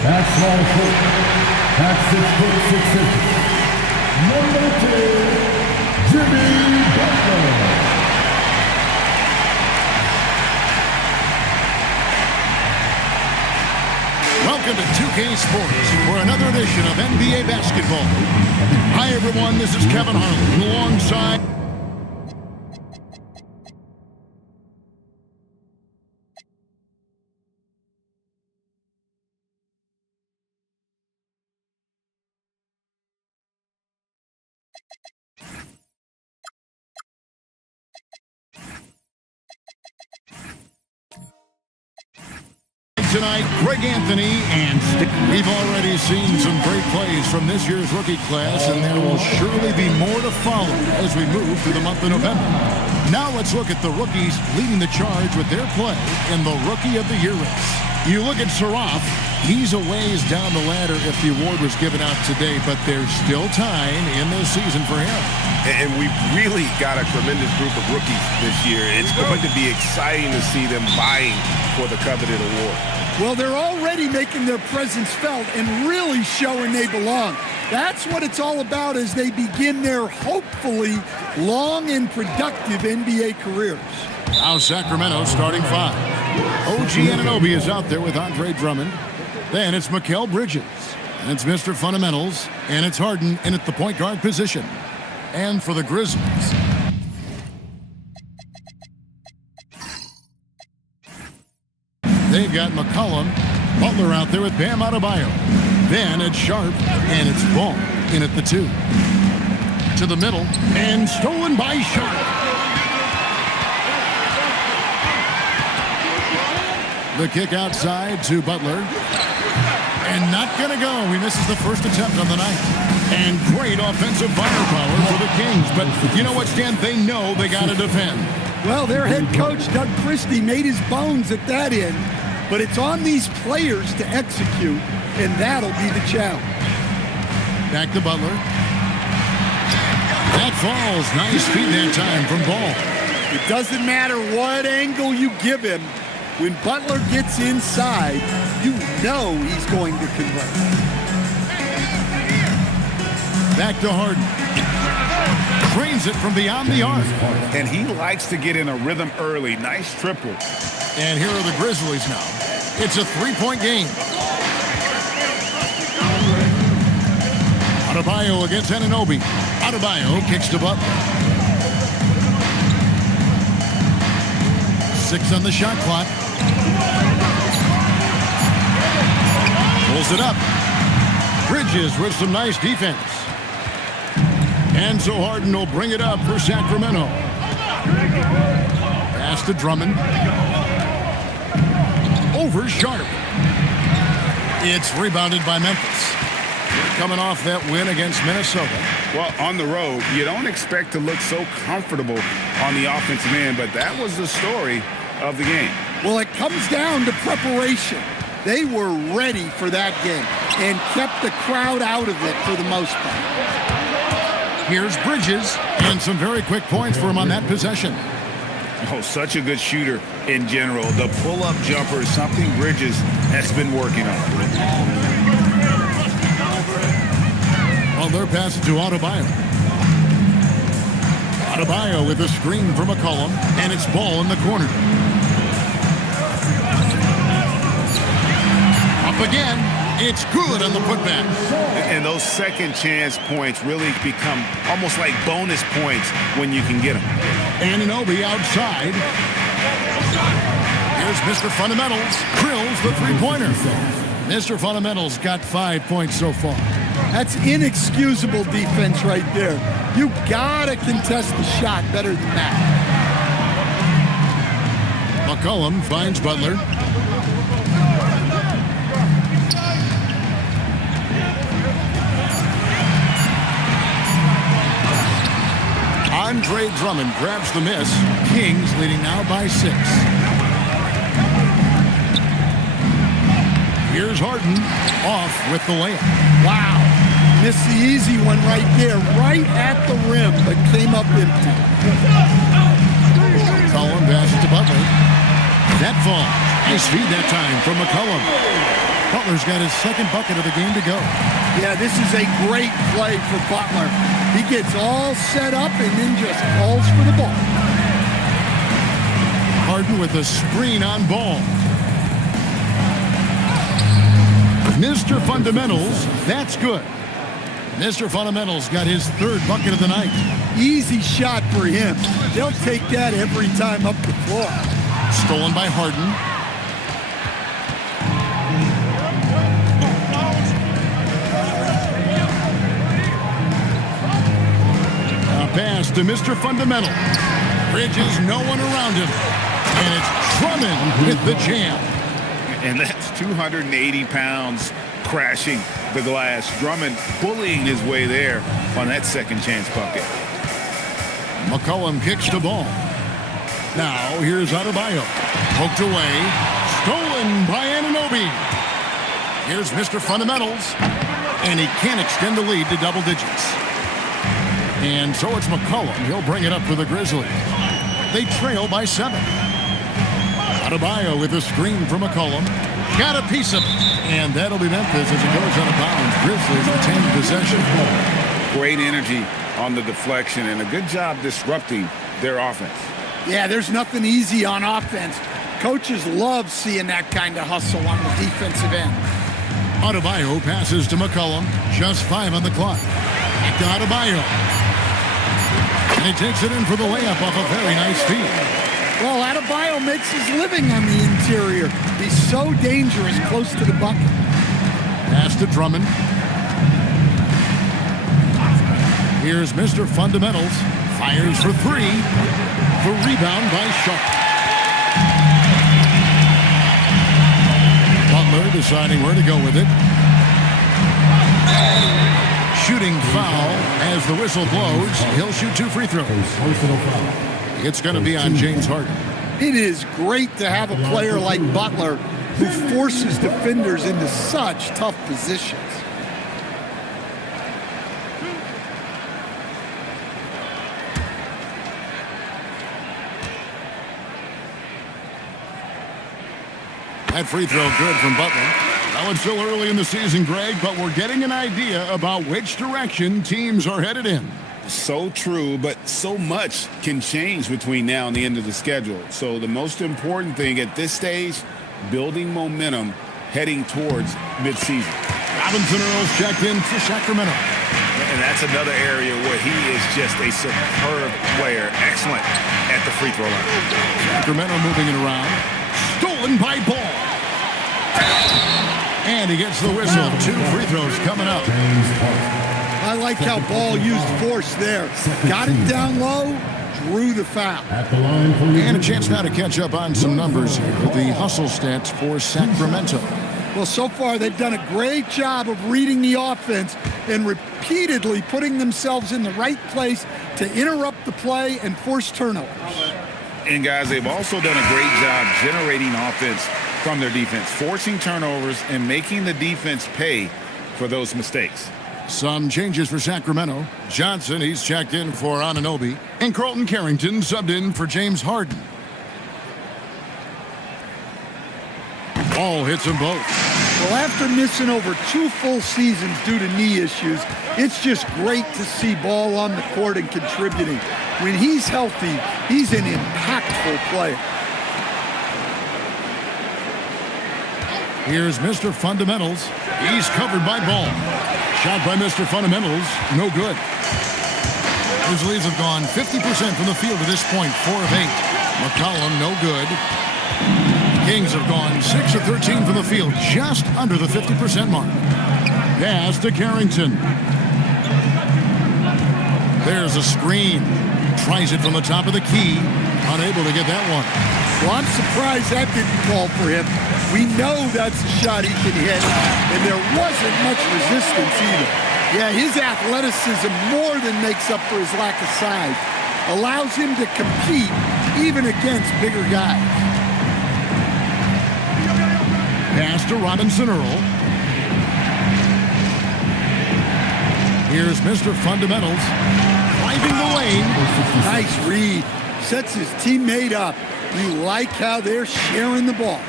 At small foot, at 6'6" Jimmy Butler. Welcome to 2K Sports for another edition of NBA basketball. Hi everyone, this is Kevin Harlan alongside tonight, Greg Anthony and we've already seen some great plays from this year's rookie class, and there will surely be more to follow as we move through the month of November. Now let's look at the rookies leading the charge with their play in the Rookie of the Year race. You look at Saraf, he's a ways down the ladder if the award was given out today, but there's still time in the season for him. And we've really got a tremendous group of rookies this year. It's going to be exciting to see them vying for the coveted award. Well, they're already making their presence felt and really showing they belong. That's what it's all about as they begin their hopefully long and productive NBA careers. Now Sacramento starting five. OG Anunoby is out there with Andre Drummond. Then it's Mikal Bridges. And it's Mr. Fundamentals. And it's Harden in at the point guard position. And for the Grizzlies, they've got McCollum, Butler out there with Bam Adebayo. Then it's Sharp, and it's Ball in at the two. To the middle, and stolen by Sharp. The kick outside to Butler. And not going to go. He misses the first attempt on the night. And great offensive firepower for the Kings. But you know what, Stan? They know they got to defend. Well, their head coach, Doug Christie, made his bones at that end. But it's on these players to execute, and that'll be the challenge. Back to Butler. That falls. Nice feed that time from Ball. It doesn't matter what angle you give him. When Butler gets inside, you know he's going to convert. Back to Harden. Cranes it from beyond the arc. And he likes to get in a rhythm early. Nice triple. And here are the Grizzlies now. It's a three-point game. Adebayo against Anunoby. Adebayo kicks to Butler. 6 on the shot clock. Pulls it up. Bridges with some nice defense. And so Harden will bring it up for Sacramento. Pass to Drummond. Over Sharp. It's rebounded by Memphis. Coming off that win against Minnesota. Well, on the road, you don't expect to look so comfortable on the offensive end, but that was the story of the game. Well, it comes down to preparation. They were ready for that game and kept the crowd out of it for the most part. Here's Bridges, and some very quick points for him on that possession. Oh, such a good shooter in general. The pull-up jumper is something Bridges has been working on. Well, they're passing to Adebayo. Adebayo with a screen from McCollum, and it's Ball in the corner. Up again. It's good on the putback. And those second chance points really become almost like bonus points when you can get them. Anunoby outside. Here's Mr. Fundamentals. Drills the three-pointer. Mr. Fundamentals got 5 points so far. That's inexcusable defense right there. You gotta contest the shot better than that. McCollum finds Butler. Andre Drummond grabs the miss. Kings leading now by 6. Here's Harden off with the layup. Wow. Missed the easy one right there, right at the rim, but came up empty. McCollum passes to Butler. That falls. Nice feed that time from McCollum. Butler's got his second bucket of the game to go. Yeah, this is a great play for Butler. He gets all set up and then just calls for the ball. Harden with a screen on ball. Mr. Fundamentals, that's good. Mr. Fundamentals got his third bucket of the night. Easy shot for him. They'll take that every time up the floor. Stolen by Harden. A pass to Mr. Fundamental. Bridges, no one around him. And it's Drummond with the jam. And that's 280 pounds crashing the glass. Drummond bullying his way there on that second chance bucket. McCollum kicks the ball. Now here's Adebayo. Poked away. Stolen by Anunoby. Here's Mr. Fundamentals. And he can't extend the lead to double digits. And so it's McCollum. He'll bring it up for the Grizzlies. They trail by 7. Adebayo with a screen from McCollum. Got a piece of it. And that'll be Memphis as it goes out of bounds. Grizzlies retain possession. Great energy on the deflection and a good job disrupting their offense. Yeah, there's nothing easy on offense. Coaches love seeing that kind of hustle on the defensive end. Adebayo passes to McCollum. Just 5 on the clock. Back to Adebayo. And he takes it in for the layup off a very nice feed. Well, Adebayo makes his living on the interior. He's so dangerous close to the bucket. Pass to Drummond. Here's Mr. Fundamentals. Fires for 3. The rebound by Sharp. Butler deciding where to go with it. Shooting foul as the whistle blows. He'll shoot 2 free throws. It's going to be on James Harden. It is great to have a player like Butler who forces defenders into such tough positions. That free throw good from Butler. Now it's still early in the season, Greg, but we're getting an idea about which direction teams are headed in. So true, but so much can change between now and the end of the schedule. So the most important thing at this stage, building momentum heading towards midseason. Robinson Earls checked in for Sacramento. And that's another area where he is just a superb player. Excellent at the free throw line. Sacramento moving it around. Stolen by Ball. And he gets the whistle. 2 free throws coming up. I like how Ball used force there. Got it down low, drew the foul. And a chance now to catch up on some numbers here. The hustle stats for Sacramento. Well, so far they've done a great job of reading the offense and repeatedly putting themselves in the right place to interrupt the play and force turnovers. And guys, they've also done a great job generating offense from their defense, forcing turnovers and making the defense pay for those mistakes. Some changes for Sacramento. Johnson, he's checked in for Anunoby. And Carlton Carrington subbed in for James Harden. Ball hits them both. Well, after missing over 2 full seasons due to knee issues, it's just great to see Ball on the court and contributing. When he's healthy, he's an impactful player. Here's Mr. Fundamentals. He's covered by Ball. Shot by Mr. Fundamentals, no good. Grizzlies have gone 50% from the field at this point, 4 of 8. McCollum, no good. Kings have gone 6 of 13 from the field, just under the 50% mark. Pass to Carrington. There's a screen. Tries it from the top of the key. Unable to get that one. Well, I'm surprised that didn't fall for him. We know that's a shot he can hit, and there wasn't much resistance either. Yeah, his athleticism more than makes up for his lack of size. Allows him to compete even against bigger guys. Pass to Robinson Earl. Here's Mr. Fundamentals. Driving the lane. Nice read. Sets his teammate up. You like how they're sharing the ball.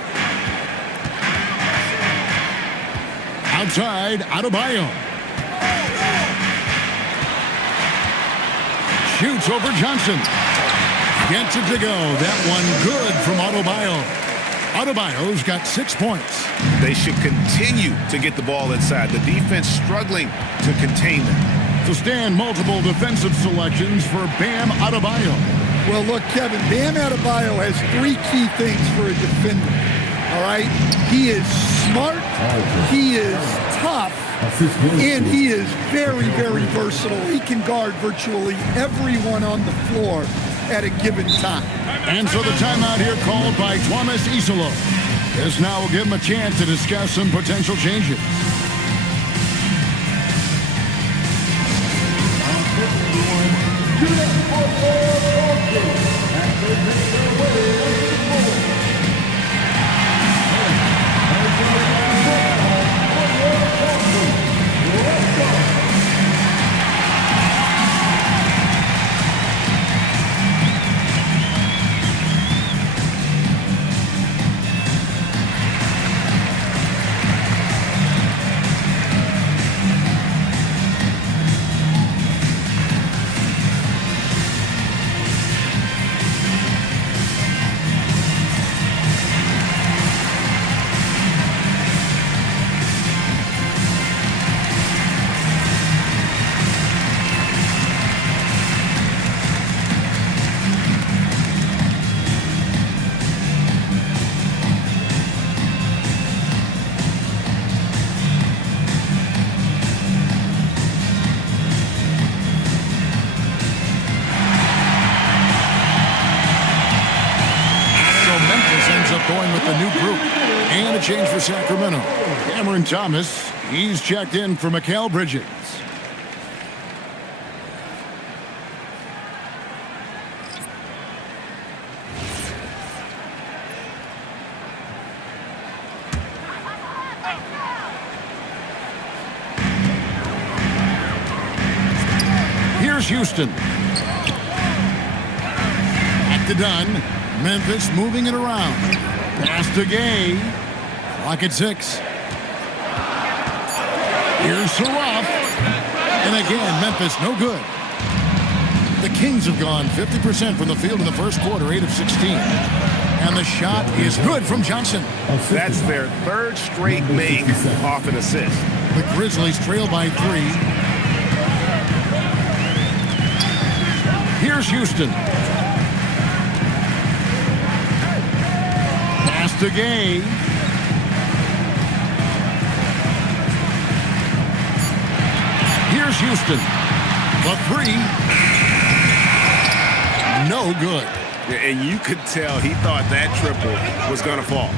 Outside, Adebayo. Shoots over Johnson. Gets it to go. That one good from Adebayo. Adebayo's got 6 points. They should continue to get the ball inside. The defense struggling to contain them. To stand multiple defensive selections for Bam Adebayo. Well, look, Kevin, Bam Adebayo has 3 key things for a defender. All right? He is smart, he is tough, and he is very, very versatile. He can guard virtually everyone on the floor at a given time. And so the timeout here called by Thomas Isolo. This now will give him a chance to discuss some potential changes. Going with the new group. And a change for Sacramento. Cameron Thomas, he's checked in for Mikal Bridges. Here's Houston. Back to Dunn. Memphis moving it around. Pass to Gay. Clock at 6. Here's Saraf. And again, Memphis no good. The Kings have gone 50% from the field in the first quarter, 8 of 16. And the shot is good from Johnson. That's their 3rd straight make off an assist. The Grizzlies trail by 3. Here's Houston. To Gay. Here's Houston. The 3. No good. And you could tell he thought that triple was going to fall.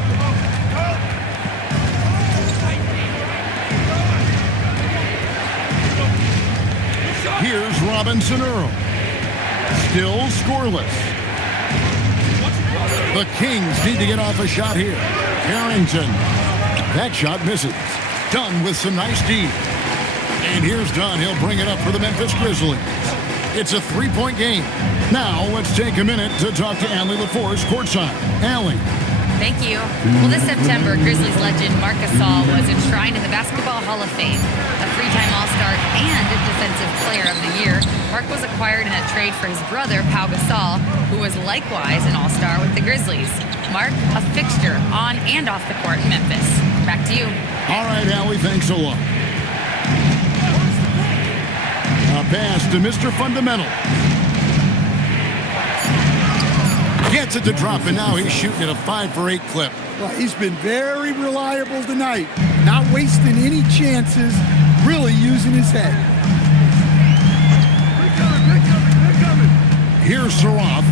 Here's Robinson Earl. Still scoreless. The Kings need to get off a shot here. Carrington. That shot misses. Dunn with some nice D. And here's Dunn. He'll bring it up for the Memphis Grizzlies. It's a 3-point game. Now let's take a minute to talk to Allie LaForce courtside. Allie. Thank you. Well, this September, Grizzlies legend Marc Gasol was enshrined in the Basketball Hall of Fame. A 3-time All-Star and a Defensive Player of the Year, Marc was acquired in a trade for his brother, Pau Gasol, who was likewise an All-Star with the Grizzlies. Marc, a fixture on and off the court in Memphis. Back to you. All right, Allie, thanks a lot. A pass to Mr. Fundamental. Gets it to drop, and now he's shooting at a 5 for 8 clip. Well, he's been very reliable tonight. Not wasting any chances, really using his head. Here's Saraf,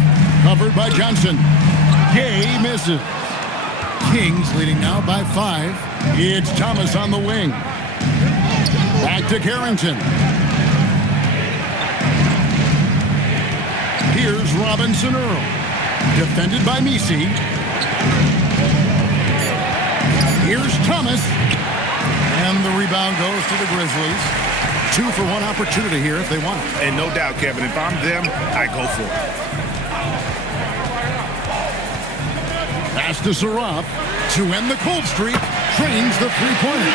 covered by Johnson. Gay misses. Kings leading now by 5. It's Thomas on the wing. Back to Carrington. Here's Robinson Earl. Defended by Misi. Here's Thomas. And the rebound goes to the Grizzlies. 2 for 1 opportunity here if they want it. And no doubt, Kevin, if I'm them, I go for it. Pass to Saraf to end the cold streak. drains the three-pointer.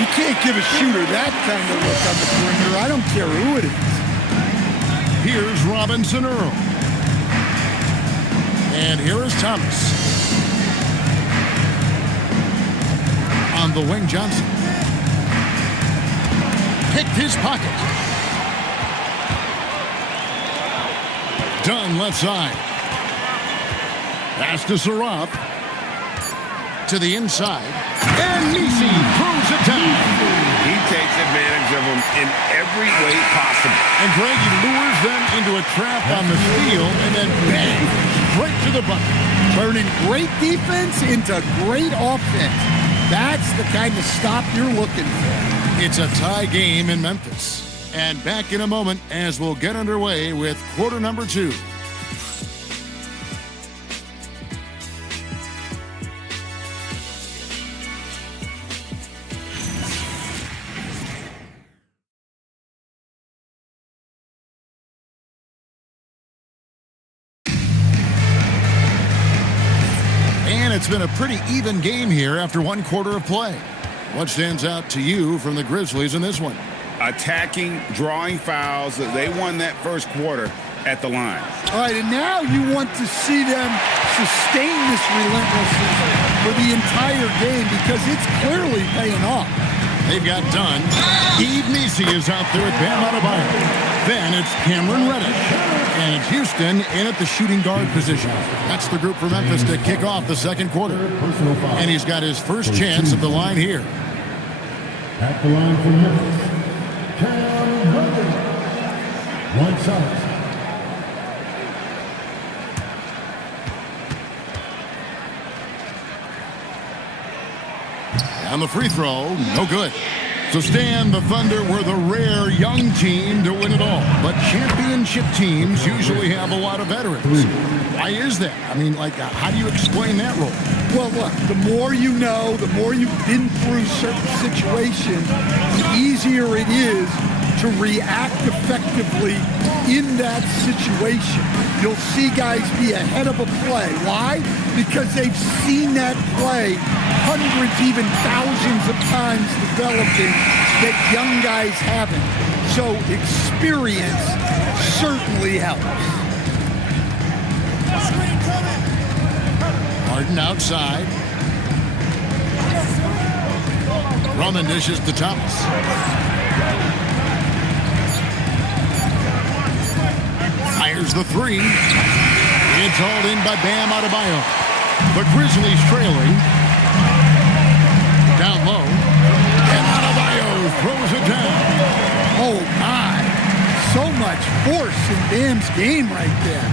You can't give a shooter that kind of look on the perimeter. I don't care who it is. Here's Robinson Earl. And here is Thomas. On the wing, Johnson. Picked his pocket. Dunn left side. Pass to Saraf. To the inside. And Nisi throws it down. He takes advantage of them in every way possible. And Greg, he lures them into a trap on the steal and then bang, right to the bucket. Turning great defense into great offense. That's the kind of stop you're looking for. It's a tie game in Memphis. And back in a moment as we'll get underway with quarter number 2. And it's been a pretty even game here after one quarter of play. What stands out to you from the Grizzlies in this one? Attacking, drawing fouls. They won that first quarter at the line. All right, and now you want to see them sustain this relentlessness for the entire game because it's clearly paying off. They've got Dunn. Eve Nisi is out there at Bam Adebayo. Then it's Cameron Reddish. And it's Houston in at the shooting guard position. That's the group for Memphis to kick off the second quarter. And he's got his first chance at the line here. At the line for Memphis, Cam Reddish. One side. On the free throw, no good. So Stan, the Thunder were the rare young team to win it all. But championship teams usually have a lot of veterans. Why is that? I mean, how do you explain that role? Well, look, the more you know, the more you've been through certain situations, the easier it is to react effectively in that situation. You'll see guys be ahead of a play. Why? Because they've seen that play hundreds, even thousands of times developing that young guys haven't. So experience certainly helps. Harden outside. Drummond dishes to Thomas. Fires the three. It's hauled in by Bam Adebayo. The Grizzlies trailing. Down low. And Adebayo throws it down. Oh, my. So much force in Bam's game right there.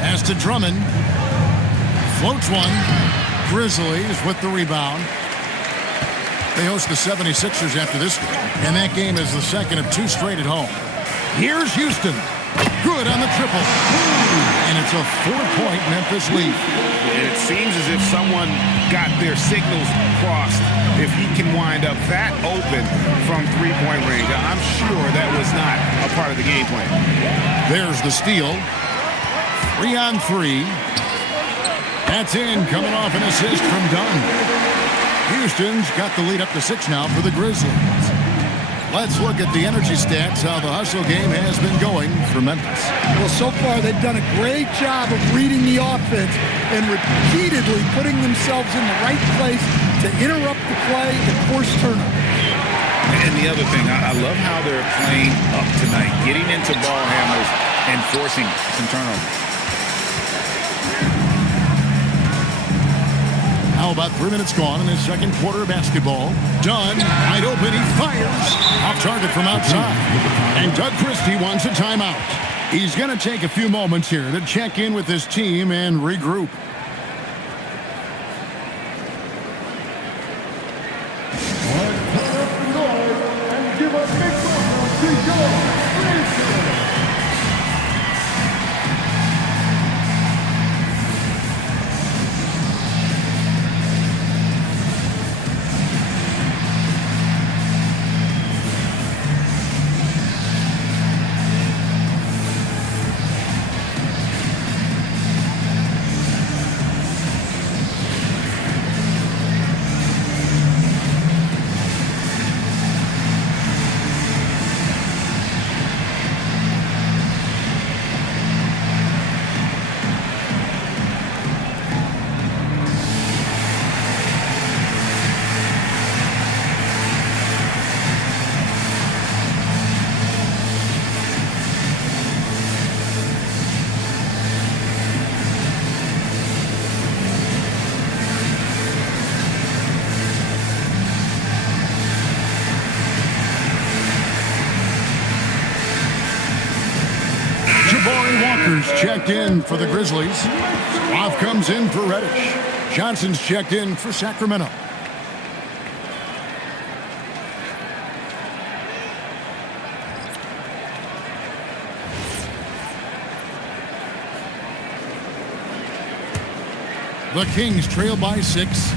Pass to Drummond. Floats one. Grizzlies with the rebound. They host the 76ers after this game. And that game is the second of 2 straight at home. Here's Houston. Good on the triple. And it's a 4-point Memphis lead. And it seems as if someone got their signals crossed. If he can wind up that open from three-point range, I'm sure that was not a part of the game plan. There's the steal. 3 on 3. That's in, coming off an assist from Dunn. Houston's got the lead up to 6 now for the Grizzlies. Let's look at the energy stats, how the hustle game has been going for Memphis. Well, so far they've done a great job of reading the offense and repeatedly putting themselves in the right place to interrupt the play and force turnovers. And the other thing, I love how they're playing up tonight, getting into ball handlers and forcing some turnovers. How about 3 minutes gone in this second quarter of basketball? Dunn, wide open, he fires. Off target from outside. And Doug Christie wants a timeout. He's going to take a few moments here to check in with his team and regroup. And give a big one to your Williams checked in for the Grizzlies. Off comes in for Reddish. Johnson's checked in for Sacramento. The Kings trail by 6.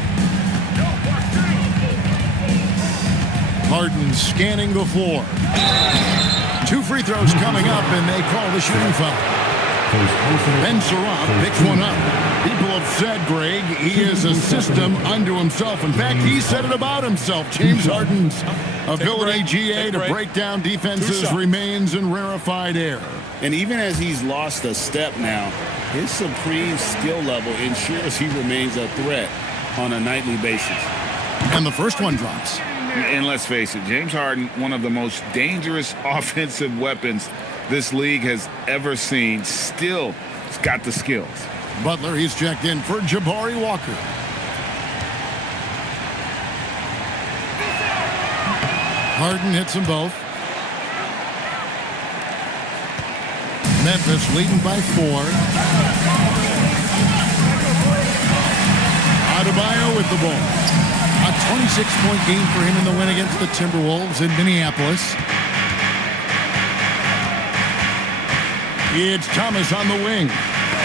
Harden scanning the floor. 2 free throws coming up, and they call the shooting foul. Ben Surratt picks one up. People have said, Greg, he is a system unto himself. In fact, he said it about himself. James Harden's ability, GA, to break down defenses remains in rarefied air. And even as he's lost a step now, his supreme skill level ensures he remains a threat on a nightly basis. And the first one drops. And let's face it, James Harden, one of the most dangerous offensive weapons this league has ever seen, still has got the skills. Butler, he's checked in for Jabari Walker. Harden hits them both. Memphis leading by 4. Adebayo with the ball. A 26-point game for him in the win against the Timberwolves in Minneapolis. It's Thomas on the wing.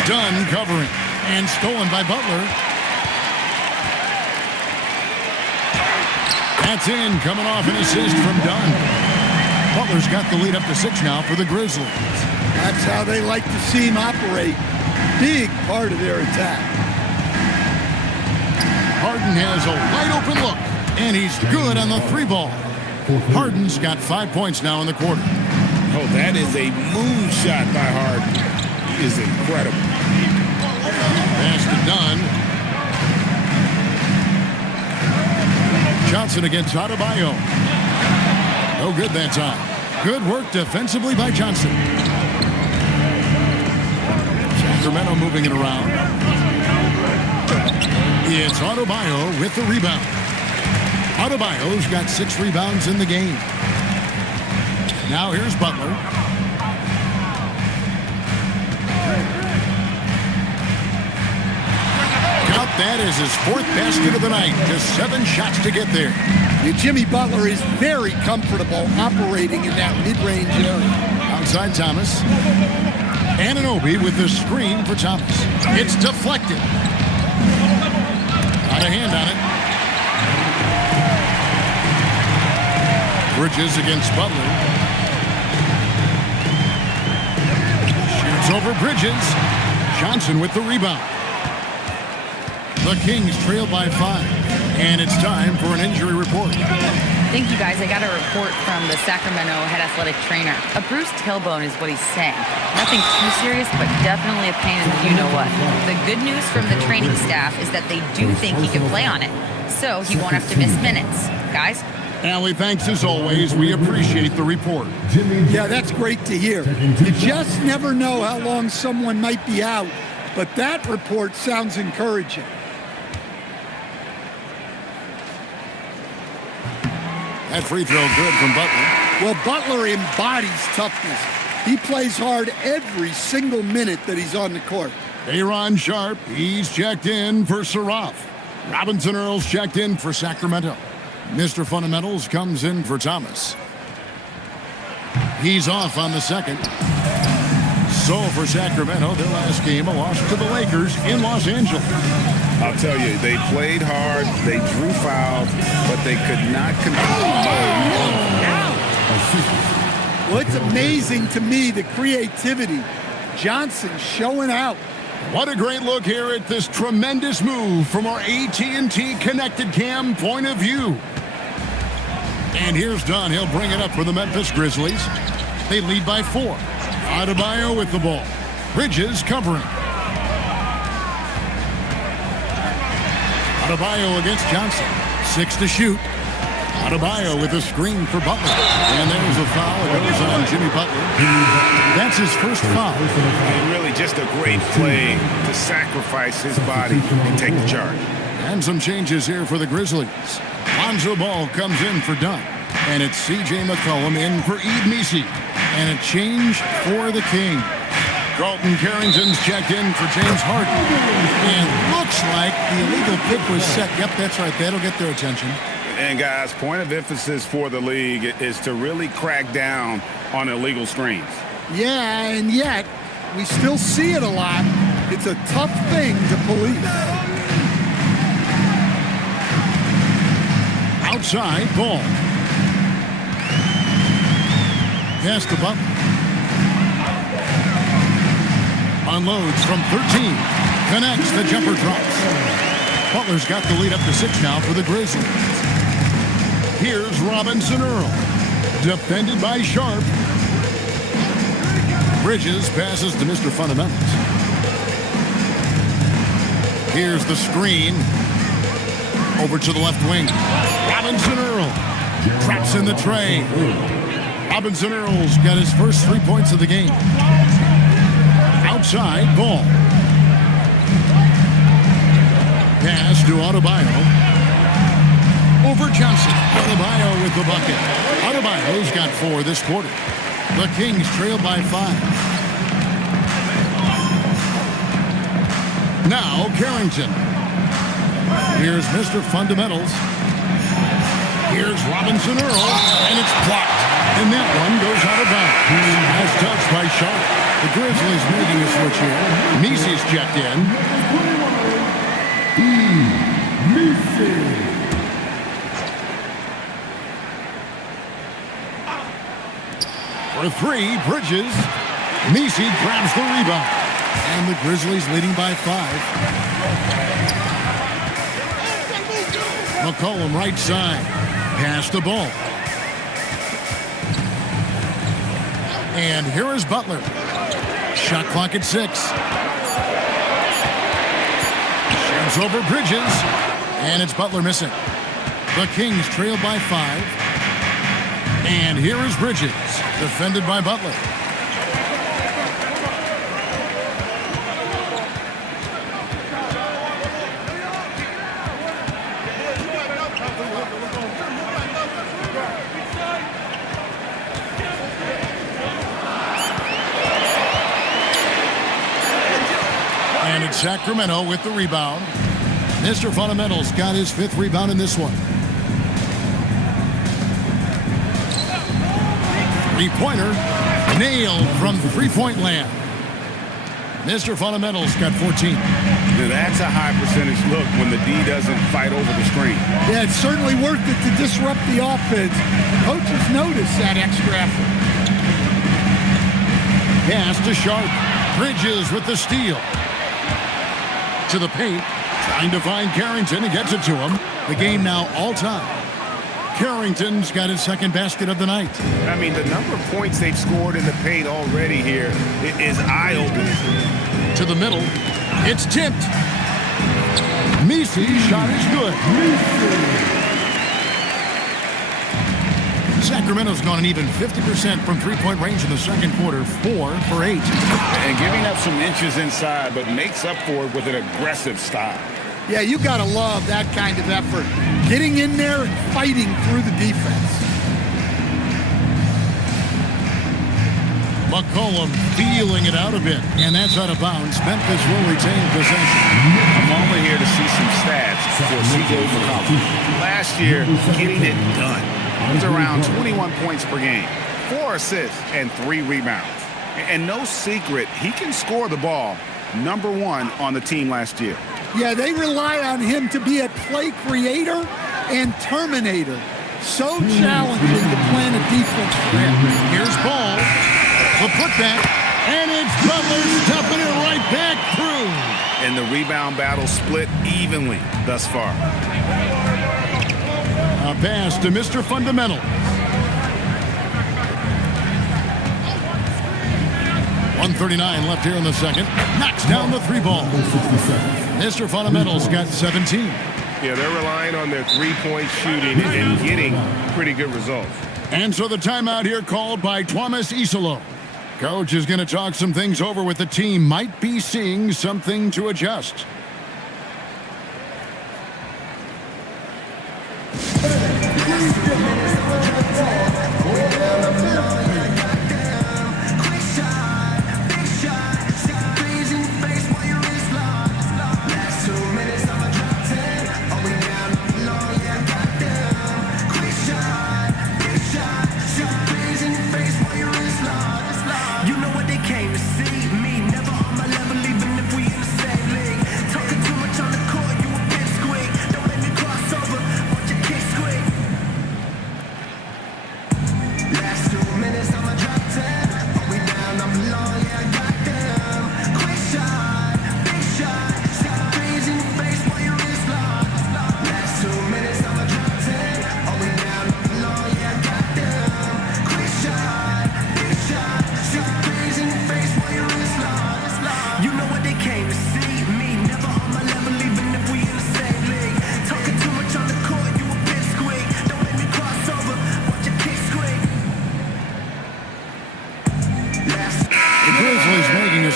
Dunn covering. And stolen by Butler. That's in. Coming off an assist from Dunn. Butler's got the lead up to 6 now for the Grizzlies. That's how they like to see him operate. Big part of their attack. Harden has a wide-open look, and he's good on the 3-ball. Harden's got 5 points now in the quarter. Oh, that is a moonshot by Harden. He is incredible. Pass to Dunn. Johnson against Adebayo. No good that time. Good work defensively by Johnson. Sacramento moving it around. It's Adebayo with the rebound. Adebayo's got 6 rebounds in the game. Now here's Butler. Count that as his 4th basket of the night. Just 7 shots to get there. Jimmy Butler is very comfortable operating in that mid-range area. Outside Thomas. Anunoby with the screen for Thomas. It's deflected. Got a hand on it. Bridges against Butler. Shoots over Bridges. Johnson with the rebound. The Kings trail by 5. And it's time for an injury report. Thank you, guys. I got a report from the Sacramento head athletic trainer. A bruised tailbone is what he's saying. Nothing too serious, but definitely a pain in the you-know-what. The good news from the training staff is that they do think he can play on it, so he won't have to miss minutes. Guys? Allie, thanks as always. We appreciate the report. Yeah, that's great to hear. You just never know how long someone might be out, but that report sounds encouraging. That free throw good from Butler. Well, Butler embodies toughness. He plays hard every single minute that he's on the court. Aaron Sharp, he's checked in for Surratt. Robinson Earls checked in for Sacramento. Mr. Fundamentals comes in for Thomas. He's off on the second. So for Sacramento, their last game, a loss to the Lakers in Los Angeles. I'll tell you, they played hard, they drew fouls, but they could not control. Well, it's amazing to me, the creativity. Johnson showing out. What a great look here at this tremendous move from our AT&T Connected Cam point of view. And here's Dunn. He'll bring it up for the Memphis Grizzlies. They lead by 4. Adebayo with the ball. Bridges covering. Adebayo against Johnson. 6 to shoot. Adebayo with a screen for Butler. And there's a foul. It goes on Jimmy Butler. That's his first foul. And really just a great play to sacrifice his body and take the charge. And some changes here for the Grizzlies. Lonzo Ball comes in for Dunn. And it's C.J. McCollum in for Ed Misi. And a change for the Kings. Carlton Carrington's checked in for James Harden. And looks like the illegal pick was set. Yep, that's right. That'll get their attention. And, guys, point of emphasis for the league is to really crack down on illegal screens. Yeah, and yet we still see it a lot. It's a tough thing to police. Outside ball. Pass to Butler. Unloads from 13. Connects. The jumper drops. Butler's got the lead up to 6 now for the Grizzlies. Here's Robinson Earl. Defended by Sharp. Bridges passes to Mr. Fundamentals. Here's the screen. Over to the left wing. Robinson Earl. Traps in the tray. Robinson Earl's got his first 3 points of the game. Outside ball. Pass to Adebayo. Over Johnson. Adebayo with the bucket. Adebayo's got 4 this quarter. The Kings trail by 5. Now Carrington. Here's Mr. Fundamentals. Here's Robinson Earl. And it's blocked. And that one goes out of bounds. As touched by Sharp. The Grizzlies making a switch here. Meese's checked in. Meese. For 3, Bridges. Meese grabs the rebound. And the Grizzlies leading by 5. McCollum right side. Pass the ball. And here is Butler. Shot clock at 6. Shoots over Bridges. And it's Butler missing. The Kings trail by 5. And here is Bridges. Defended by Butler. And it's Sacramento with the rebound. Mr. Fundamentals got his 5th rebound in this one. 3-pointer nailed from 3-point land. Mr. Fundamentals got 14. Now, that's a high percentage look when the D doesn't fight over the screen. Yeah, it's certainly worth it to disrupt the offense. Coaches notice that extra effort. Pass to Sharp. Bridges with the steal. To the paint. Trying to find Carrington and gets it to him. The game now all-time. Carrington's got his 2nd basket of the night. I mean, the number of points they've scored in the paint already here is eye-opening. To the middle. It's tipped. Meese's shot is good. Sacramento's gone an even 50% from 3-point range in the 2nd quarter. 4 for 8. And giving up some inches inside, but makes up for it with an aggressive style. Yeah, you got to love that kind of effort. Getting in there and fighting through the defense. McCollum feeling it out a bit, and that's out of bounds. Memphis will retain possession. I'm over here to see some stats for C.J. McCollum. Last year, getting it done. It was around 21 points per game, 4 assists, and 3 rebounds. And no secret, he can score the ball. #1 on the team last year. Yeah, they rely on him to be a play creator and terminator. So challenging to plan a defense for him. Here's Ball. The putback. And it's Butler stuffing it right back through. And the rebound battle split evenly thus far. A pass to Mr. Fundamental. 1:39 left here in the 2nd. Knocks down the 3 ball. Mr. Fundamental's got 17. Yeah, they're relying on their 3-point shooting and getting pretty good results. And so the timeout here called by Thomas Isolo. Coach is going to talk some things over with the team. Might be seeing something to adjust.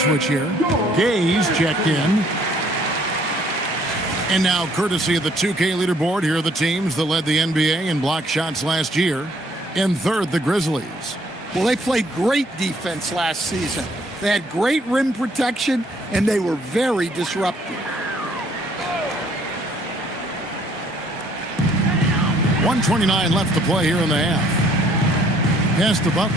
switch here. Gaze checked in. And now, courtesy of the 2K leaderboard, here are the teams that led the NBA in block shots last year. In third, the Grizzlies. Well, they played great defense last season. They had great rim protection, and they were very disruptive. 1:29 left to play here in the half. Pass to Butler.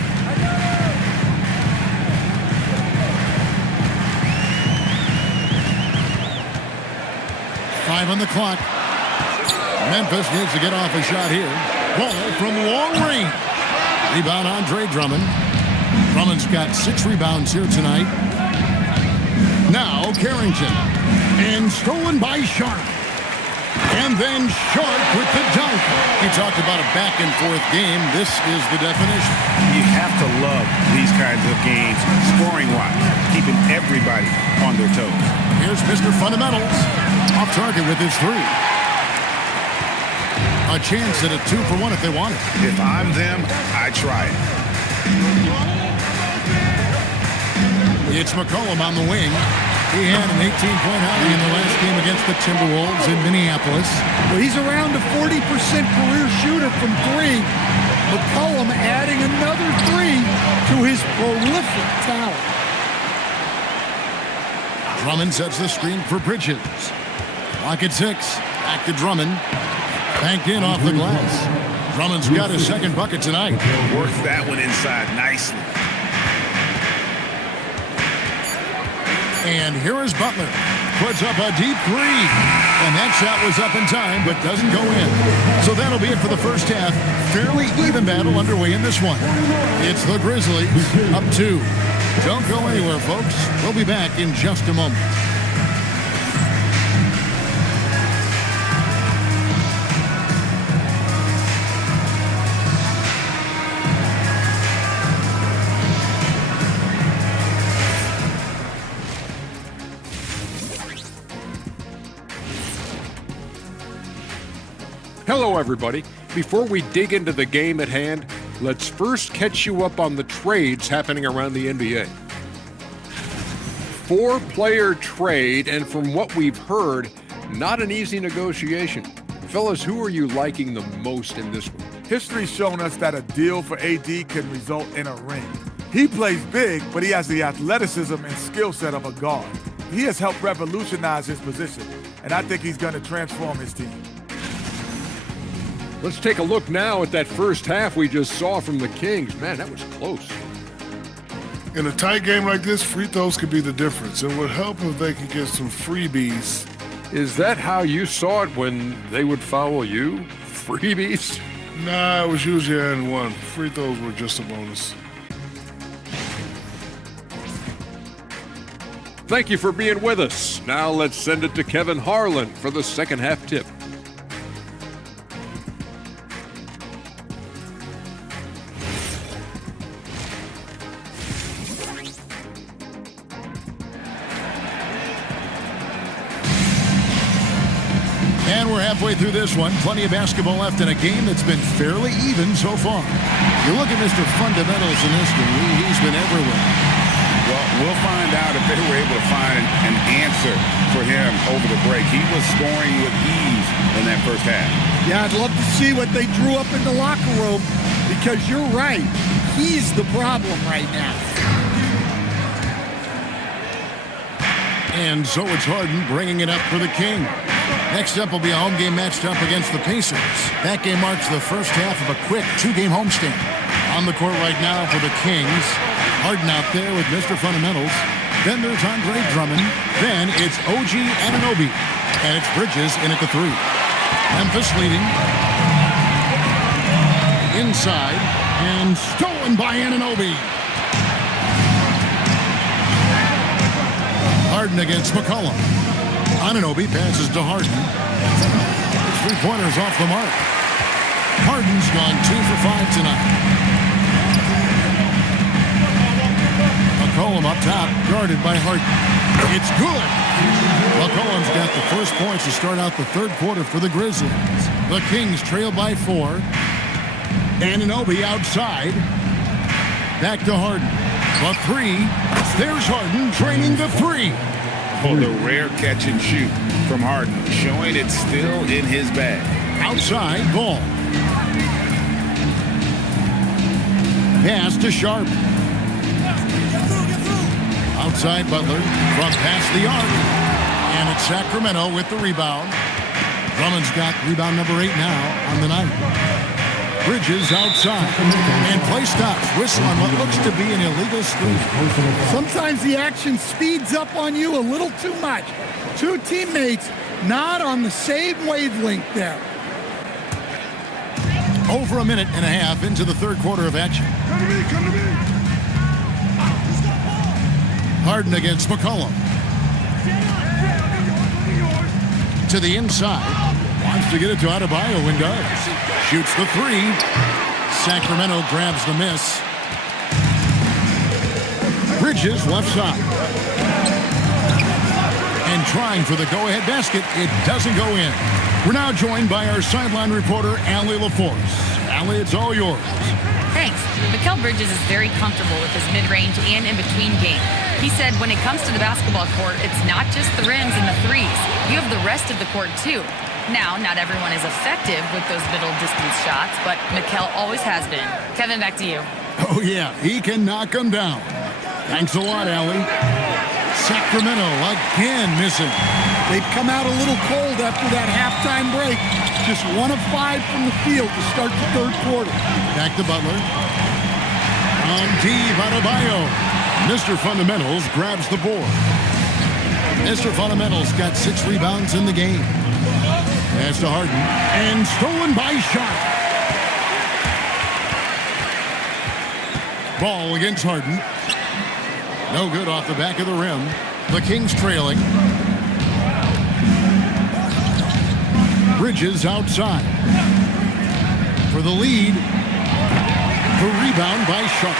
Five on the clock. Memphis needs to get off a shot here. Ball from long range. Rebound Andre Drummond. Drummond's got 6 rebounds here tonight. Now Carrington. And stolen by Sharp. And then Sharp with the dunk. He talked about a back-and-forth game. This is the definition. You have to love these kinds of games, scoring-wise, keeping everybody on their toes. Here's Mr. Fundamentals. Off target with his 3. A chance at a 2 for 1 if they want it. If I'm them, I try it. It's McCollum on the wing. He had an 18-point outing in the last game against the Timberwolves in Minneapolis. Well, he's around a 40% career shooter from 3. McCollum adding another 3 to his prolific talent. Drummond sets the screen for Bridges. Clock at 6. Back to Drummond. Banked in off the glass. Drummond's got his second bucket tonight. Works that one inside nicely. And here is Butler. Puts up a deep 3. And that shot was up in time, but doesn't go in. So that'll be it for the first half. Fairly even battle underway in this one. It's the Grizzlies up 2. Don't go anywhere, folks. We'll be back in just a moment. Hello, everybody. Before we dig into the game at hand, let's first catch you up on the trades happening around the NBA. 4-player trade, and from what we've heard, not an easy negotiation. Fellas, who are you liking the most in this one? History's shown us that a deal for AD can result in a ring. He plays big, but he has the athleticism and skill set of a guard. He has helped revolutionize his position, and I think he's going to transform his team. Let's take a look now at that first half we just saw from the Kings. Man, that was close. In a tight game like this, free throws could be the difference. It would help if they could get some freebies. Is that how you saw it when they would foul you? Freebies? Nah, it was usually and one. Free throws were just a bonus. Thank you for being with us. Now let's send it to Kevin Harlan for the second half tip. And we're halfway through this one. Plenty of basketball left in a game that's been fairly even so far. You look at Mr. Fundamentals in this game. He's been everywhere. Well, we'll find out if they were able to find an answer for him over the break. He was scoring with ease in that first half. Yeah, I'd love to see what they drew up in the locker room, because you're right. He's the problem right now. And so it's Harden bringing it up for the King. Next up will be a home game matched up against the Pacers. That game marks the first half of a quick 2-game homestand. On the court right now for the Kings. Harden out there with Mr. Fundamentals. Then there's Andre Drummond. Then it's OG Anunoby. And it's Bridges in at the 3. Memphis leading. Inside. And stolen by Anunoby. Harden against McCollum. Anunoby passes to Harden. His 3-pointers off the mark. Harden's gone 2 for 5 tonight. McCollum up top, guarded by Harden. It's good. McCollum's got the first points to start out the third quarter for the Grizzlies. The Kings trail by 4. Anunoby outside. Back to Harden. The three. There's Harden draining the three. Oh, the rare catch and shoot from Harden, showing it's still in his bag. Outside, Ball. Pass to Sharp. Outside, Butler from past the arc. And it's Sacramento with the rebound. Drummond's got rebound number 8 now on the night. Bridges outside. And play stops. Whistle on what looks to be an illegal screen. Sometimes the action speeds up on you a little too much. Two teammates not on the same wavelength there. Over a minute and a half into the third quarter of action. Come to me. Harden against McCollum. To the inside. Wants to get it to Adebayo and does. Shoots the three. Sacramento grabs the miss. Bridges left side. And trying for the go-ahead basket. It doesn't go in. We're now joined by our sideline reporter, Allie LaForce. Allie, it's all yours. Thanks. Mikal Bridges is very comfortable with his mid-range and in-between game. He said when it comes to the basketball court, it's not just the rims and the threes. You have the rest of the court, too. Now, not everyone is effective with those middle-distance shots, but Mikal always has been. Kevin, back to you. Oh, yeah, he can knock them down. Thanks a lot, Allie. Sacramento again missing. They've come out a little cold after that halftime break. Just 1 of 5 from the field to start the third quarter. Back to Butler. On deep, Adebayo. Mr. Fundamentals grabs the board. Mr. Fundamentals got 6 rebounds in the game. Pass to Harden. And stolen by Sharp. Ball against Harden. No good off the back of the rim. The Kings trailing. Bridges outside. For the lead. The rebound by Sharp.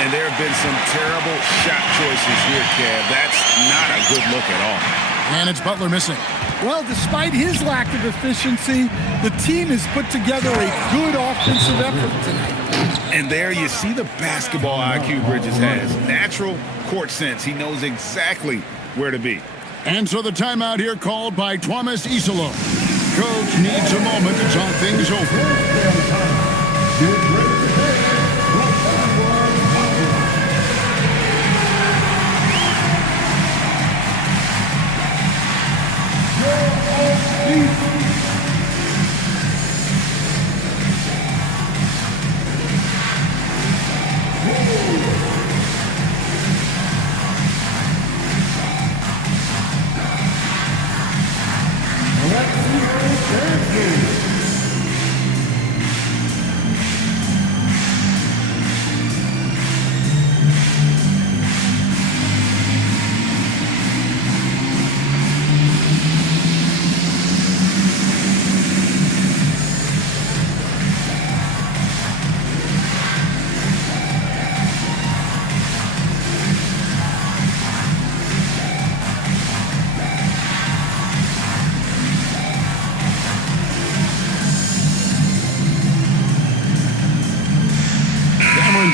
And there have been some terrible shot choices here, Kev. That's not a good look at all. And it's Butler missing. Well, despite his lack of efficiency, the team has put together a good offensive effort tonight. And there you see the basketball IQ Bridges has. Natural court sense. He knows exactly where to be. And so the timeout here called by Thomas Isolo. Coach needs a moment to talk things over.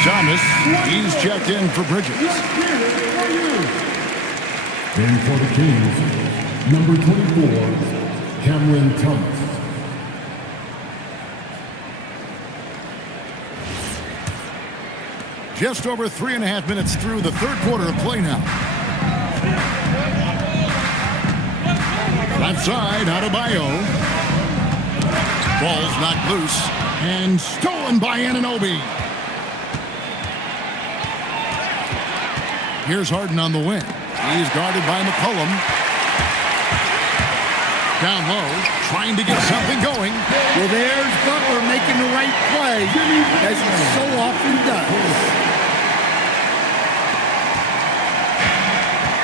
Thomas, he's checked in for Bridges. And for the Kings, number 24, Cameron Thomas. Just over 3.5 minutes through the third quarter of play now. Left side, Adebayo. Ball's knocked loose and stolen by Anunoby. Here's Harden on the wing. He's guarded by McCollum. Down low, trying to get something going. Well, there's Butler making the right play, as he so often does.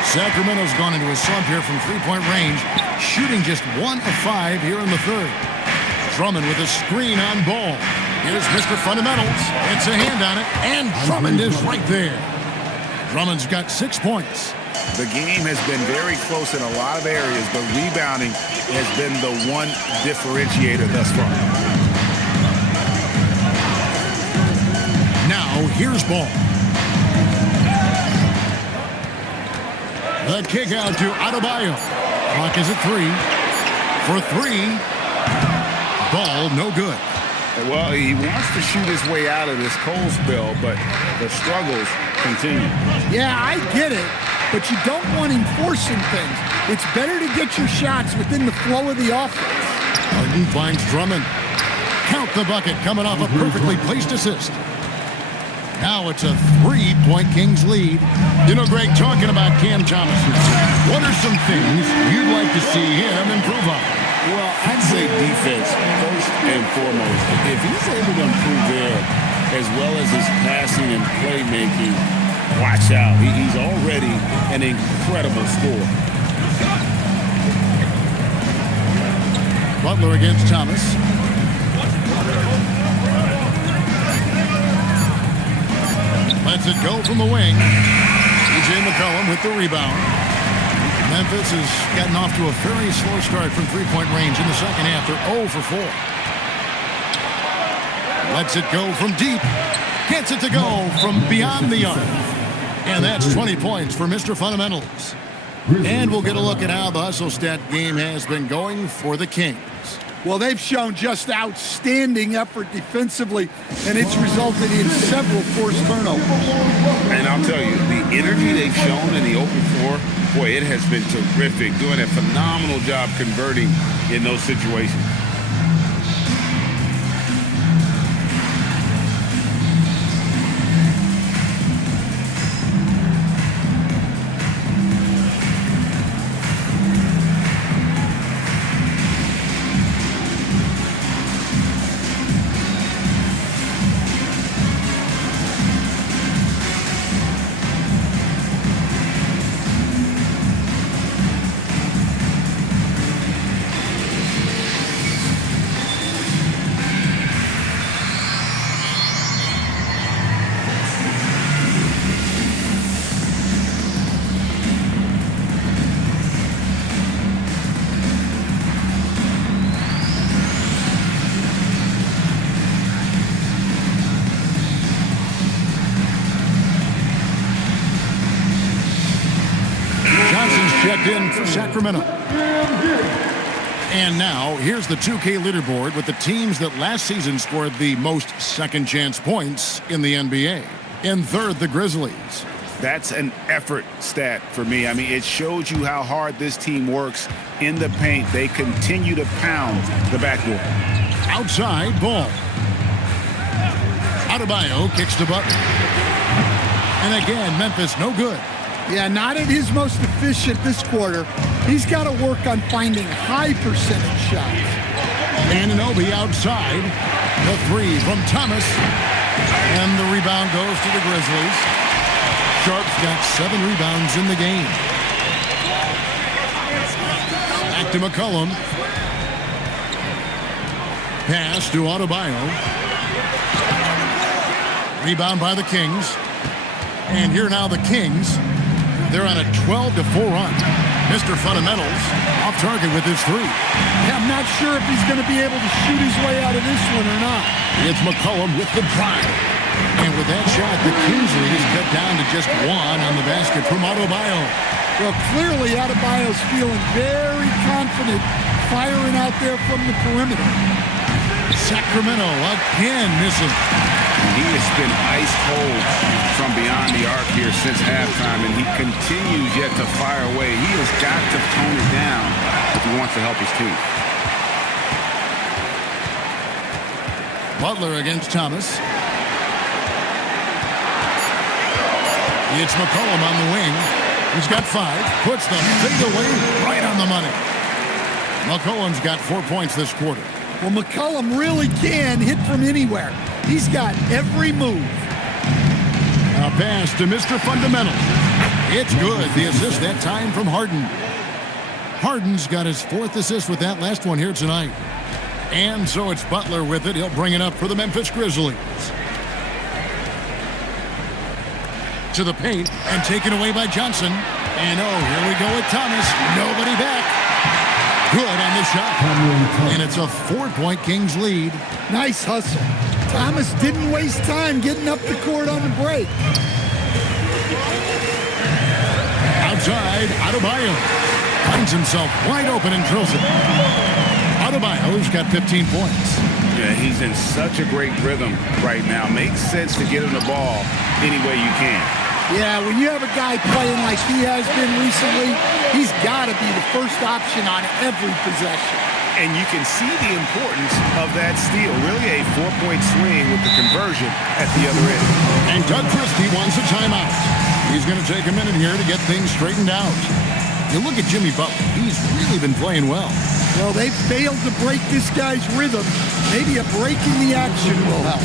Sacramento's gone into a slump here from three-point range, shooting just 1 of 5 here in the third. Drummond with a screen on Ball. Here's Mr. Fundamentals. It's a hand on it, and Drummond is right there. Drummond's got 6 points. The game has been very close in a lot of areas, but rebounding has been the one differentiator thus far. Now, here's Ball. The kick out to Adebayo. Clock is at 3. For 3. Ball no good. Well, he wants to shoot his way out of this cold spell, but the struggles continue. Yeah, I get it, but you don't want him forcing things. It's better to get your shots within the flow of the offense. Harden finds Drummond. Count the bucket coming off a perfectly placed assist. Now it's a 3-point Kings lead. You know, Greg, talking about Cam Thomas, what are some things you'd like to see him improve on? Well, I'd say defense first and foremost. If he's able to improve there, as well as his passing and playmaking, watch out. He's already an incredible scorer. Butler against Thomas. Lets it go from the wing. C.J. McCollum with the rebound. Memphis has gotten off to a very slow start from three-point range in the second half. They're 0 for 4. Lets it go from deep. Gets it to go from beyond the arc. And that's 20 points for Mr. Fundamentals. And we'll get a look at how the hustle stat game has been going for the Kings. Well, they've shown just outstanding effort defensively, and it's resulted in several forced turnovers. And I'll tell you, the energy they've shown in the open floor, boy, it has been terrific. Doing a phenomenal job converting in those situations. Checked in for Sacramento. And now, here's the 2K leaderboard with the teams that last season scored the most second-chance points in the NBA. In third, the Grizzlies. That's an effort stat for me. I mean, it shows you how hard this team works in the paint. They continue to pound the backboard. Outside, ball. Adebayo kicks to Butler. And again, Memphis no good. Yeah, not at his most efficient this quarter. He's got to work on finding high percentage shots. Anunoby outside. The 3 from Thomas. And the rebound goes to the Grizzlies. Sharp's got 7 rebounds in the game. Back to McCollum. Pass to Adebayo. Rebound by the Kings. And here now the Kings. They're on a 12-4 run. Mr. Fundamentals off target with his 3. Yeah, I'm not sure if he's going to be able to shoot his way out of this one or not. It's McCollum with the drive. And with that shot, the Kings lead is cut down to just 1 on the basket from Adebayo. Well, clearly Adebayo's feeling very confident firing out there from the perimeter. Sacramento again missing. He has been ice cold from beyond the arc here since halftime, and he continues yet to fire away. He has got to tone it down if he wants to help his team. Butler against Thomas. It's McCollum on the wing. He's got 5. Puts the fade away right on the money. McCollum's got 4 points this quarter. Well, McCollum really can hit from anywhere. He's got every move. A pass to Mr. Fundamental. It's good. The assist that time from Harden. Harden's got his 4th assist with that last one here tonight. And so it's Butler with it. He'll bring it up for the Memphis Grizzlies. To the paint and taken away by Johnson. And here we go with Thomas. Nobody back. Good on the shot. And it's a 4-point Kings lead. Nice hustle. Thomas didn't waste time getting up the court on the break. outside. Adebayo finds himself wide open and drills it. Adebayo's got 15 points. Yeah, he's in such a great rhythm right now. Makes sense to get him the ball any way you can. Yeah, when you have a guy playing like he has been recently, he's got to be the first option on every possession. And you can see the importance of that steal. Really a 4-point swing with the conversion at the other end. And Doug Christie wants a timeout. He's going to take a minute here to get things straightened out. You look at Jimmy Butler. He's really been playing well. Well, they failed to break this guy's rhythm. Maybe a break in the action will help.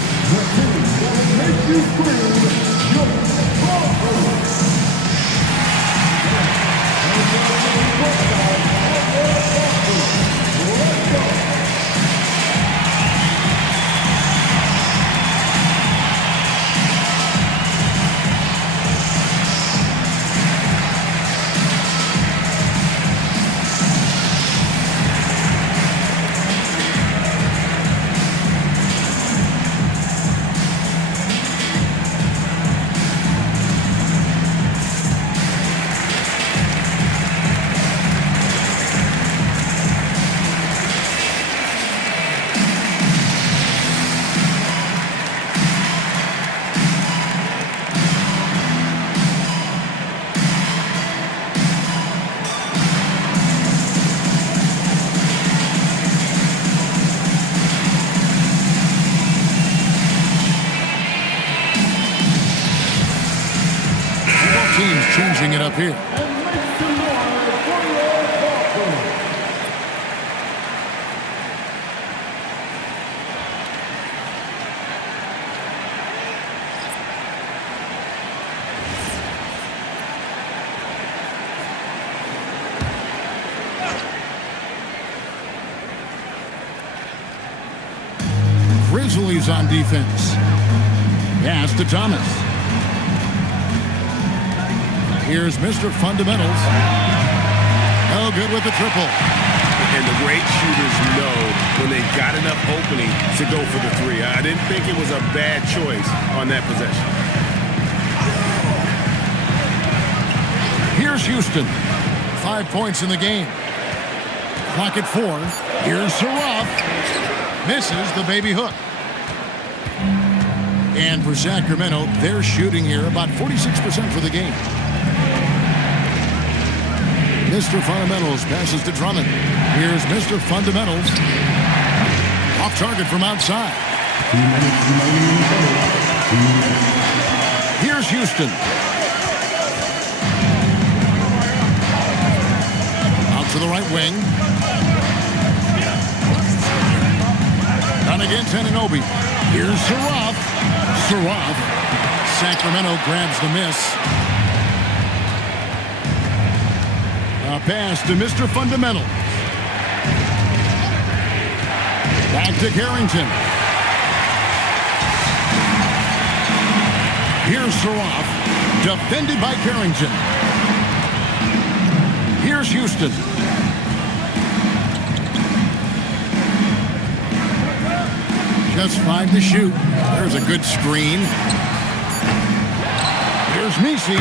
Changing it up here. Grizzlies on defense. Pass to Thomas. Here's Mr. Fundamentals. Oh, good with the triple. And the great shooters know when they've got enough opening to go for the three. I didn't think it was a bad choice on that possession. Here's Houston. 5 points in the game. Clock at 4. Here's Saraf. Misses the baby hook. And for Sacramento, they're shooting here about 46% for the game. Mr. Fundamentals passes to Drummond. Here's Mr. Fundamentals. Off target from outside. Here's Houston. Out to the right wing. Done against Anunoby. Here's Saraf. Saraf. Sacramento grabs the miss. A pass to Mr. Fundamental. Back to Carrington. Here's Saraf. Defended by Carrington. Here's Houston. Just 5 to shoot. There's a good screen. Here's Messi.